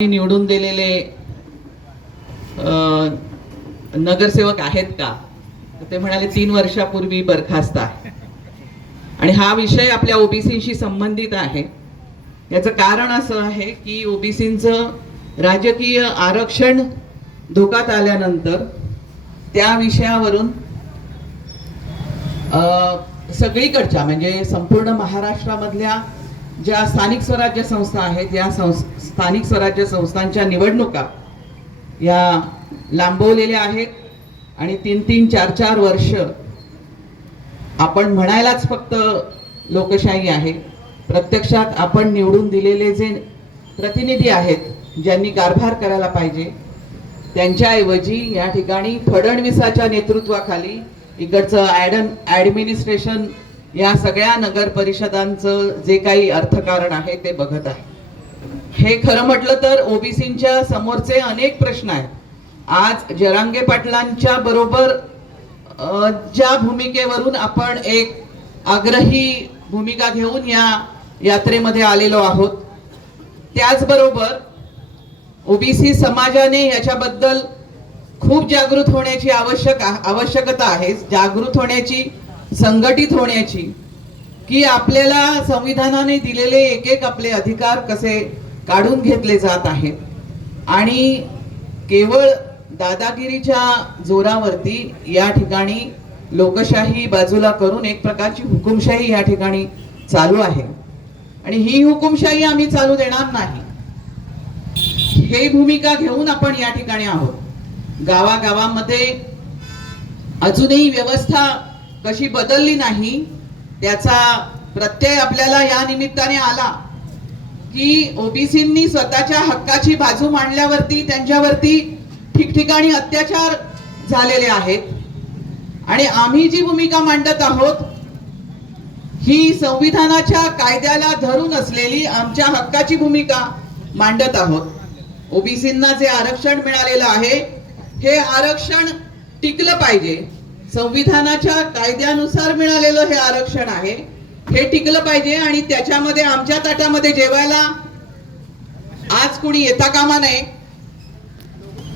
निवडून दिलेले नगरसेवक आहेत का? ते म्हणाले 3 वर्षापूर्वी बरखास्त आहे. आणि हा विषय आपल्या ओबीसीशी संबंधित आहे. याचं कारण असं आहे की ओबीसींचं राजकीय आरक्षण धोक्यात आल्यानंतर त्या विषयावरून सगळीकडच्या म्हणजे संपूर्ण महाराष्ट्रामधल्या ज्या स्थानिक स्वराज्य संस्था आहेत या स्थानिक स्वराज्य संस्थांच्या निवडणुका या लांबवलेल्या आहेत. आणि 3-3, 4-4 वर्ष आपण म्हणायलाच फक्त लोकशाही आहे, प्रत्यक्षात आपण निवडून दिलेले जे प्रतिनिधी आहेत ज्यांनी कारभार करायला पाहिजे त्यांच्याऐवजी या ठिकाणी फडणवीसाच्या नेतृत्वाखाली इकडचं ॲडमिनिस्ट्रेशन या सगळ्या नगर परिषदांचं जे काही अर्थकारण आहे ते बघत आहे. हे खरं म्हटलं तर ओबीसींच्या समोरचे अनेक प्रश्न आहेत. आज जरांगे पाटलांच्या बरोबर ज्या भूमिकेवरून आपण एक आग्रही भूमिका घेऊन या यात्रेमध्ये आलेलो आहोत, त्याचबरोबर ओबीसी समाजाने याच्याबद्दल खूप जागृत होण्याची आवश्यकता आहे. जागृत होण्याची, संघटित होण्याची, की आपल्याला संविधानाने दिलेले एक आपले अधिकार कसे काढून घेतले जात आहेत आणि केवळ दादागिरीच्या जोरावरती या ठिकाणी लोकशाही बाजूला करून एक प्रकारची हुकुमशाही या ठिकाणी चालू आहे. आणि ही हुकुमशाही आम्ही चालू देणार नाही, हे भूमिका घेऊन आपण या ठिकाणी आहोत. गावागावामध्ये अजूनही व्यवस्था कशी बदलली नाही त्याचा प्रत्यय आपल्याला या निमित्ताने आला की ओबीसींनी स्वतःच्या हक्काची बाजू मांडल्यावरती त्यांच्यावरती ठिकठिकाणी अत्याचार झालेले आहेत. आणि आम्ही जी भूमिका मांडत आहोत ही संविधानाच्या कायद्याला धरून असलेली आमच्या हक्काची भूमिका मांडत आहोत. ओबीसींना जे आरक्षण मिळालेलं आहे हे आरक्षण टिकलं पाहिजे. संविधानाच्या कायद्यानुसार मिळालेलं हे आरक्षण आहे, हे टिकलं पाहिजे. आणि त्याच्यामध्ये आमच्या ताटामध्ये जेवायला आज कुणी येता कामा नये.